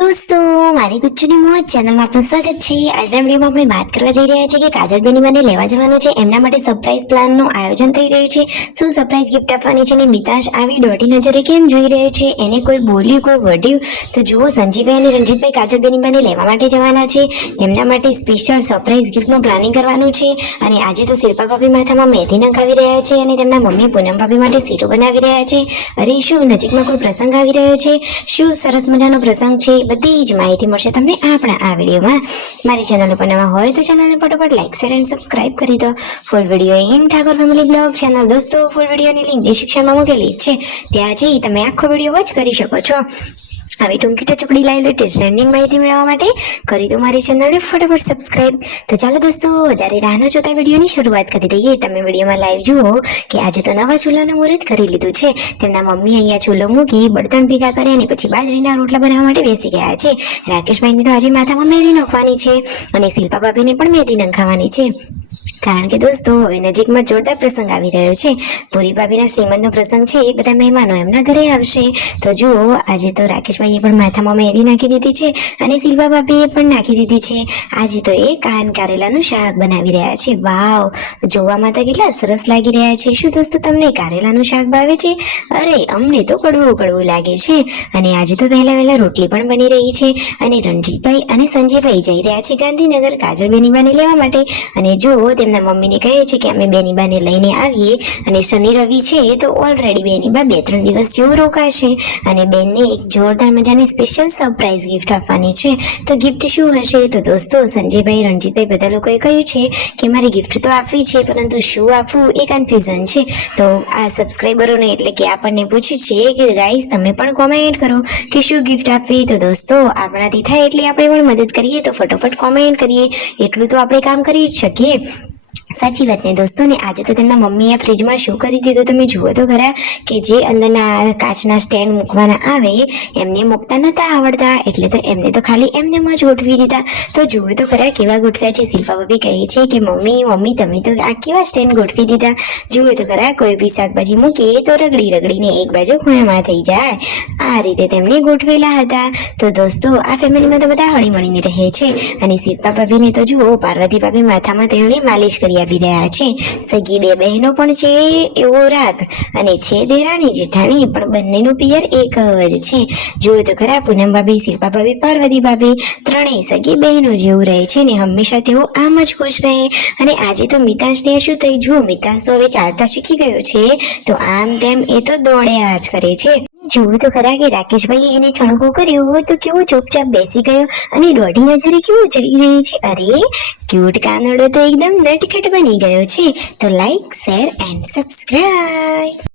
दोस्तों मारी गुच्चूनी મોજ ચેનલમાં આપનું સ્વાગત છે। આજના વિડીયોમાં આપણે વાત કરવા જઈ રહ્યા છીએ કે કાજલબેની મને લેવા જવાનું છે, એમના માટે સરપ્રાઈઝ પ્લાનનું આયોજન થઈ રહ્યું છે। શું સરપ્રાઈઝ ગિફ્ટ આપવાની છે ને મિતાશ આવી દોઢી નજરે કેમ જોઈ રહ્યો છે, એને કોઈ બોલ્યું કોઈ વઢ્યું? તો જુઓ, સંજીભાઈ અને રણજીતભાઈ કાજલબેની મને લેવા માટે જવાના છે, તેમના માટે સ્પેશિયલ સરપ્રાઈઝ ગિફ્ટનું પ્લાનિંગ કરવાનું છે। અને આજે તો શિલ્પા ભાભી માથામાં મહેંદી નખાવી રહ્યા છે અને તેમના મમ્મી પૂનમ ભાભી માટે શીરો બનાવી રહ્યા છે। અરે શું નજીકમાં કોઈ પ્રસંગ આવી રહ્યો છે? શું સરસ મજાનો પ્રસંગ છે? બધી જ માહિતી મળશે તમને આપણા આ વિડીયોમાં। મારી ચેનલ ઉપર નવા હોય તો ચેનલને ફટાફટ લાઈક શેર એન્ડ સબસ્ક્રાઇબ કરી દો। ફૂલ વિડીયો એમ ઠાકોર ફેમિલી બ્લોગ ચેનલ દોસ્તો, ફૂલ વિડીયોની લિંક ડિસ્ક્રિપ્શનમાં મૂકેલી છે, ત્યાં જઈ તમે આખો વિડીયો વોચ કરી શકો છો। આવી ટૂંકી ટચુકડી લાઈવ લેટેસ્ટ ટ્રેન્ડિંગ માહિતી મેળવવા માટે કરી દો મારી ચેનલને ફટાફટ સબસ્ક્રાઇબ। તો ચાલો દોસ્તો, વધારે રાહ ન જોતા વિડીયોની શરૂઆત કરી દઈએ। તમે વિડીયોમાં લાઈવ જુઓ કે આજે તો નવા ચૂલાનું મુહૂર્ત કરી લીધું છે। તેમના મમ્મી અહીંયા ચૂલો મૂકી બળતણ ભેગા કરે અને પછી બાજરીના રોટલા બનાવવા માટે બેસી ગયા છે। રાકેશભાઈની તો આજે માથામાં મહેંદી નખવાની છે અને શિલ્પા ભાભીને પણ મહેંદી નખાવાની છે, કારણ કે દોસ્તો હવે નજીકમાં જોરદાર પ્રસંગ આવી રહ્યો છે। પૂરી ભાભીના શ્રીમંતનો પ્રસંગ છે, એ બધા મહેમાનો એમના ઘરે આવશે। તો જુઓ, આજે તો રાકેશભાઈએ પણ માથામાં મહેંદી નાખી દીધી છે અને શિલ્પા ભાભીએ પણ નાખી દીધી છે। આજે તો એ કાન કારેલાનું શાક બનાવી રહ્યા છે। વાવ, જોવામાં તો કેટલા સરસ લાગી રહ્યા છે। શું દોસ્તો તમને કારેલાનું શાક ભાવે છે? અરે અમને તો કડવું કડવું લાગે છે। અને આજે તો વહેલા વહેલા રોટલી પણ બની રહી છે અને રણજીતભાઈ અને સંજયભાઈ જઈ રહ્યા છે ગાંધીનગર કાજલબેની બાને લેવા માટે। અને જુઓ, તેમના મમ્મીને કહે છે કે અમે બેની બાને લઈને આવીએ અને શનિ રવિ છે તો ઓલરેડી બેની બા 2-3 દિવસ જેવું રોકાશે અને બેનને એક જોરદાર મજાની સ્પેશિયલ સરપ્રાઈઝ ગિફ્ટ આપવાની છે। તો ગિફ્ટ શું હશે? તો દોસ્તો, સંજયભાઈ રણજીતભાઈ બધા લોકોએ કહ્યું છે કે મારી ગિફ્ટ તો આપવી છે, પરંતુ શું આપવું એ કન્ફ્યુઝન છે। તો આ સબસ્ક્રાઈબરોને એટલે કે આપણને પૂછ્યું છે કે ગાઈઝ તમે પણ કોમેન્ટ કરો કે શું ગિફ્ટ આપવી। તો દોસ્તો, આપણાથી થાય એટલી આપણે પણ મદદ કરીએ, તો ફટોફટ કોમેન્ટ કરીએ, એટલું તો આપણે કામ કરી જ શકીએ। સાચી વાત ને દોસ્તો ને આજે તો તેમના મમ્મીએ ફ્રીજમાં શું કરી દીધું તમે જુઓ તો ખરા, કે જે અંદરના કાચના સ્ટેન્ડ મૂકવાના આવે એમને મૂકતા નતા આવડતા, એટલે તો એમને તો ખાલી એમને જ ગોઠવી દીધા। તો જુઓ તો ખરા કેવા ગોઠવ્યા છે। શિલ્પા ભાભી કહે છે કે મમ્મી તમે તો આ કેવા સ્ટેન્ડ ગોઠવી દીધા। જુઓ તો ખરા, કોઈ બી શાકભાજી મૂકીએ તો રગડીને એક બાજુ ખૂણામાં થઈ જાય, આ રીતે તેમને ગોઠવેલા હતા। તો દોસ્તો, આ ફેમિલીમાં તો બધા હળી મળીને રહે છે અને શિલ્પા ભાભીને તો જુઓ પાર્વતી ભાભી માથામાં તેલની માલિશ કરી આપી રહ્યા છે। સગી 2 બહેનો પણ છે એવો રાગ અને છે દેરાણી જેઠાણી, પણ બંનેનું પિયર એક જ છે। જુઓ તો ખરા, પૂનમ ભાભી, શિલ્પા ભાભી, પાર્વતી ભાભી ત્રણેય સગી બહેનો જેવું રહે છે ને હંમેશા તેઓ આમ જ ખુશ રહે। અને આજે તો મિતાશને શું થઈ? જુઓ, મિતાશ તો હવે ચાલતા શીખી ગયો છે, તો આમ તેમ એ તો દોડ્યા જ કરે છે। જોવું તો ખરા કે રાકેશભાઈએ એને છણકો કર્યો તો કેવો ચૂપચાપ બેસી ગયો અને દોઢી નજરે કેવું જઈ રહી છે। અરે ક્યુટ કાનડો તો એકદમ નટખટ બની ગયો છે। તો લાઈક શેર એન્ડ સબસ્ક્રાઇબ।